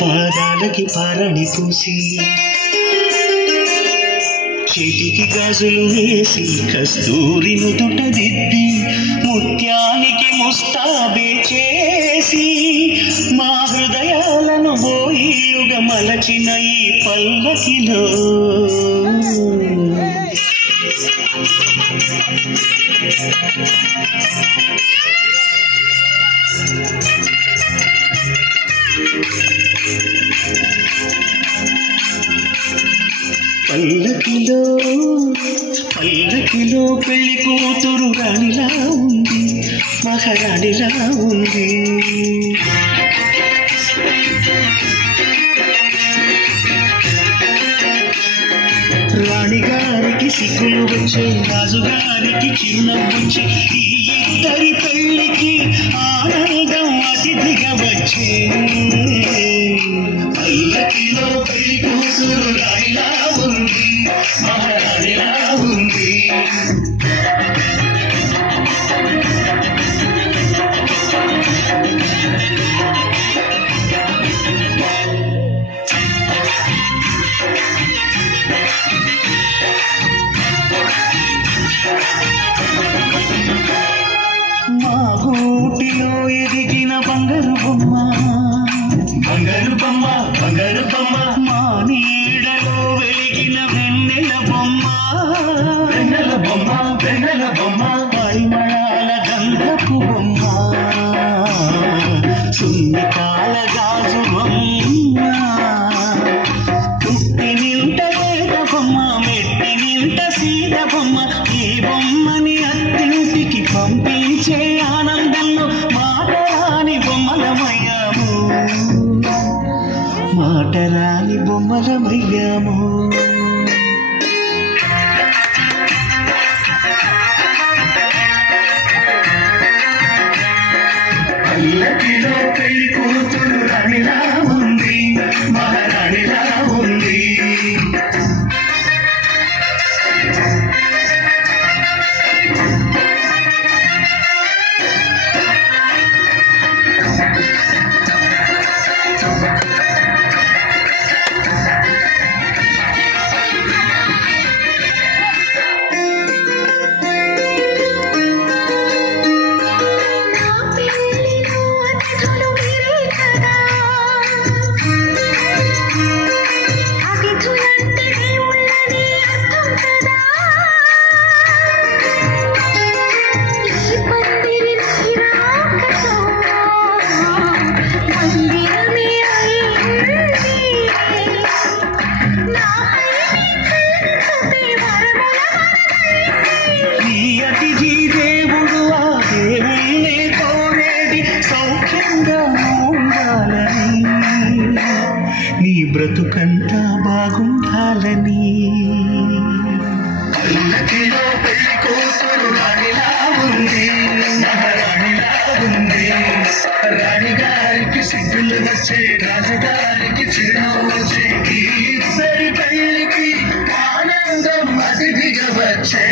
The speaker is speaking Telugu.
పాదాలకి పారాణి పూసి చేతికి గాజులు వేసి కస్తూరి నుదుట దిద్ది ముత్యానికి ముస్తాబే చేసి మా హృదయాలను బోయిలుగా మలచిన ఈ పల్లకిలో పల్లకిలో పల్లకిలో పెళ్లి కూతురు రాణిలా ఉంది, మహారాణిలా ఉంది. రాణిగారికి సిగ్గులు వచ్చే, రాజుగారికి చిరునవ్వొచ్చే, ఈ ఇద్దరి పెళ్లికి ఆనందం అతిథిగా వచ్చే. పల్లకిలో పెళ్లి కూతురు రాణిలా ఉంది, మహారాణిలా ఉంది. మా గూటిలో ఎదిగిన బంగారు బొమ్మ, బంగారు బొమ్మ, బంగారు బొమ్మ. మా నీడలో వెలిగిన వెన్నెల బొమ్మ, వెన్నెల బొమ్మ, వెన్నెల బొమ్మ. పరిమళాల గంధపు బొమ్మ, సున్నితాల గాజు బొమ్మ. పుట్టి నింట వేద బొమ్మ, మెట్టి నింట సీత బొమ్మ. ఈ బొమ్మని అత్తింటికి పంపించే ఆనందంలో మాటరాని బొమ్మలమయ్యాము, మాటరాని బొమ్మలమయ్యాము. పల్లకిలో పెళ్లి కూతురు రాణిలా ఉంది, మహారాణిలా ఉంది. నీ బ్రతుకంతా బాగుండాలని. పల్లకిలో పెళ్లి కూతురు రాణిలా ఉంది, మహారాణిలా ఉంది. రాణిగారికి సిగ్గులు వచ్చే, రాజుగారికి చిరునవ్వు వచ్చే, ఈ ఇద్దరి పెళ్లికి ఆనందం అతిథిగా వచ్చే.